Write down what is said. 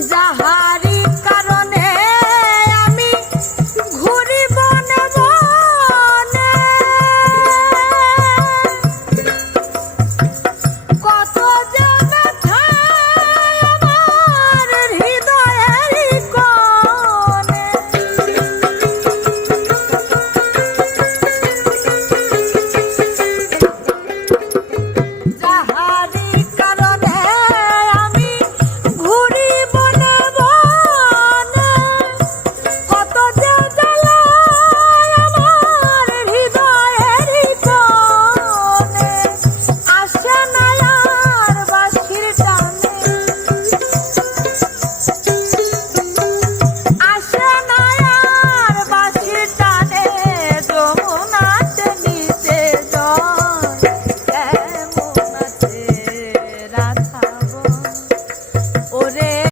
Zahari.